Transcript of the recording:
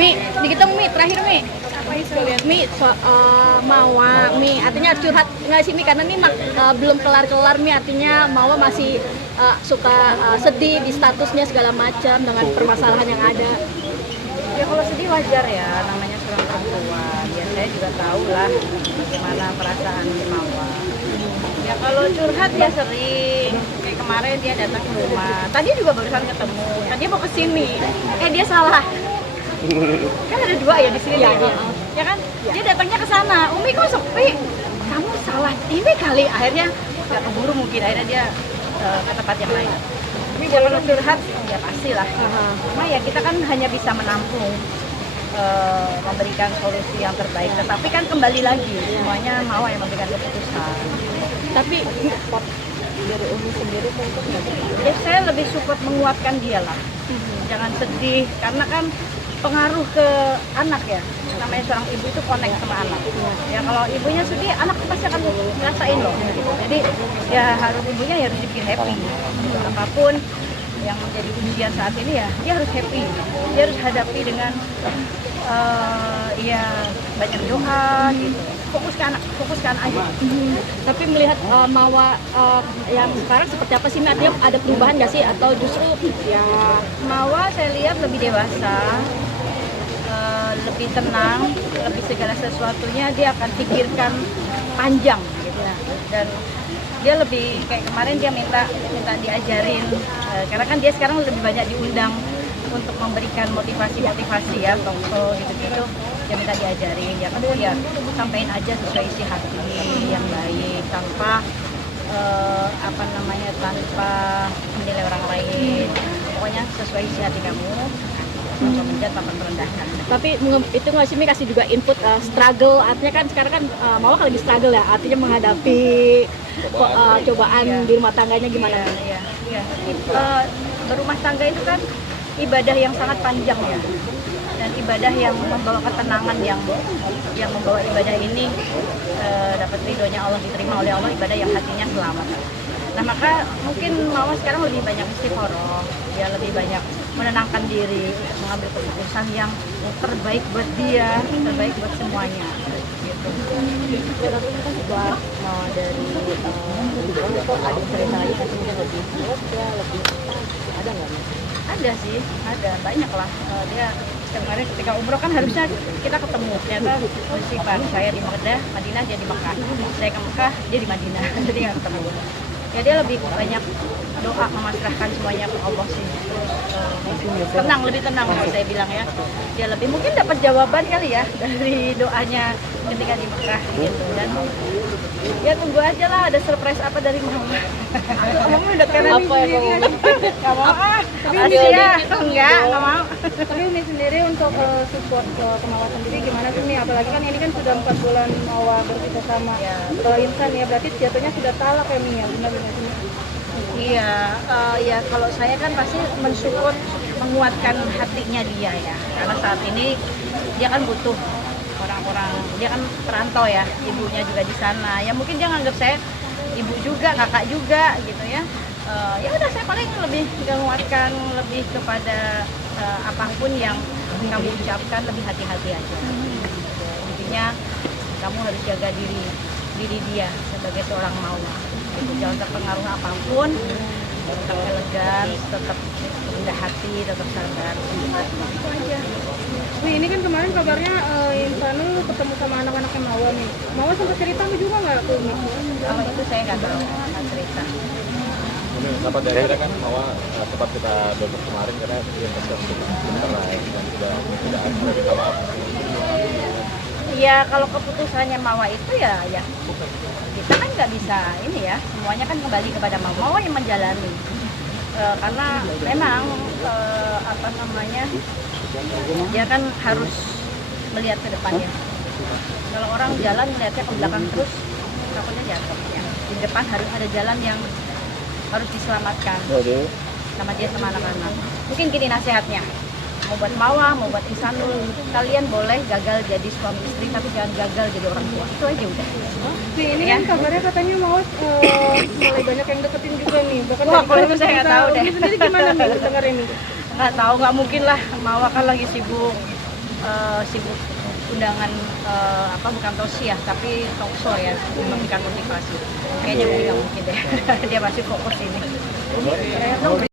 Mi, dikit dong Mi, terakhir Mi. Apa itu? Mi, Mawa, Mi, artinya curhat nggak sih Mi? Karena ini belum kelar-kelar Mi, artinya Mawa masih suka sedih di statusnya segala macam dengan permasalahan yang ada. Ya kalau sedih wajar ya, namanya seorang perempuan. Ya saya juga tahu lah bagaimana perasaan Mawa. Ya kalau curhat ya sering. Kayak kemarin dia datang ke rumah. Tadi juga barusan ketemu. Tadi mau ke sini. Dia salah. Kan ada dua ya di sini. Ya kan? Dia datangnya ke sana. Umi kok sepi? Kamu salah. Ini kali akhirnya nggak keburu mungkin. Akhirnya dia ke tempat yang lain. Tapi kalau curhat ya pastilah. Cuma ya kita kan hanya bisa menampung, memberikan solusi yang terbaik. Tetapi kan kembali lagi semuanya Mawa yang memberikan keputusan. Tapi dari Umi sendiri untuk Ya saya lebih support menguatkan dia lah. Jangan sedih karena kan pengaruh ke anak ya. Namanya seorang ibu itu connect sama anak. Ya kalau ibunya sedih, anak pasti akan ngerasain loh. Jadi ya harus ibunya ya harus dibikin happy. Gitu. Apapun yang menjadi ujian saat ini ya dia harus happy. Dia harus hadapi dengan ya banyak doa gitu. Fokus ke anak aja. Tapi melihat Mawa yang sekarang seperti apa sih Mi? Artinya ada perubahan nggak sih atau justru ya Mawa saya lihat lebih dewasa, lebih tenang, lebih segala sesuatunya dia akan pikirkan panjang gitu. Dan dia lebih kayak kemarin dia minta diajarin, karena kan dia sekarang lebih banyak diundang untuk memberikan motivasi ya, talk gitu-gitu. Dia minta diajarin, ya kamu ya sampaikan aja sesuai isi hati yang baik tanpa tanpa menilai orang lain. Pokoknya sesuai isi hati kamu. Tanpa menjat, tanpa merendahkan. tapi itu nggak sih Mi kasih juga input struggle, artinya kan sekarang kan Mawa kan lagi struggle ya, artinya menghadapi cobaan di rumah tangganya gimana? Iya. Berumah tangga itu kan ibadah yang sangat panjang ya, dan ibadah yang membawa ketenangan, yang membawa ibadah ini dapat ridhonya Allah, diterima oleh Allah, ibadah yang hatinya selamat. Nah maka mungkin Mawa sekarang lebih banyak istikharah, dia lebih banyak menenangkan diri, mengambil keputusan yang terbaik buat dia, terbaik buat semuanya. Gitu. Tapi kan setelah Mawa dari itu ada cerita lagi kan mungkin lebih lega, lebih ada nggak Mi? Ada sih, ada banyak lah. Dia kemarin ketika umroh kan harusnya kita ketemu, ternyata musibah. Saya di Madinah, dia di Mekah. Saya ke Mekah, dia di Madinah, jadi nggak ketemu. Ya dia lebih banyak doa, memasrahkan semuanya ke Allah sih. Tenang, lebih tenang saya bilang ya. Dia lebih mungkin dapat jawaban kali ya dari doanya ketika di Mekah gitu. Dan ya tunggu aja lah ada surprise apa dari Mama. Kamu udah karena Apa yang kamu nggak mau Tapi ya nggak mau. Tapi Umi sendiri untuk support ke Mawa sendiri gimana sih Mi? Apalagi kan ini kan sudah 4 bulan Mawa bersama sama Insan ya, berarti jatuhnya sudah talak ya Mi ya, benar-benar sih. Iya, ya kalau saya kan pasti mensupport, menguatkan hatinya dia ya, karena saat ini dia kan butuh orang-orang, dia kan perantau ya, ibunya juga di sana, ya mungkin dia nganggap saya ibu juga, kakak juga gitu ya. Ya udah saya paling lebih menguatkan, lebih kepada apapun yang kamu ucapkan lebih hati-hati aja. Intinya kamu harus jaga diri dia sebagai seorang Mawa. Jangan terpengaruh apapun, tetap elegan, tetap rendah hati, tetap sabar. Itu aja. Mi, ini kan kemarin kabarnya Insanul ketemu sama anak-anaknya Mawa nih. Mawa sempat cerita juga nggak tuh Mi? Kalau itu saya nggak tahu, nggak cerita. Dapat dari kita kan Mawa sempat kita download kemarin karena dia pesan untuk bercerai dan sudah tidak minta maaf. Ya kalau keputusannya Mawa itu ya kita kan nggak bisa ini ya, semuanya kan kembali kepada Mawa yang menjalani. Karena memang dia kan harus melihat ke depannya. Kalau orang jalan melihatnya ke belakang terus takutnya jatuh ya. Di depan harus ada jalan yang harus diselamatkan sama dia, sama anak-anak. Mungkin gini nasihatnya, mau buat Mawa, mau buat Insanul, kalian boleh gagal jadi suami istri tapi jangan gagal jadi orang tua. Itu aja udah. Mi, ini kan kabarnya katanya Mawa mulai banyak yang deketin juga nih. Bahkan Wah, kalau itu saya nggak tahu deh. Umi sendiri gimana Mi dengar ini? Nggak tahu, nggak mungkin lah. Mawa kan lagi sibuk sibuk undangan bukan tausiah tapi talkshow ya, memberikan motivasi. Kayaknya nggak mungkin deh. Dia masih fokus ini.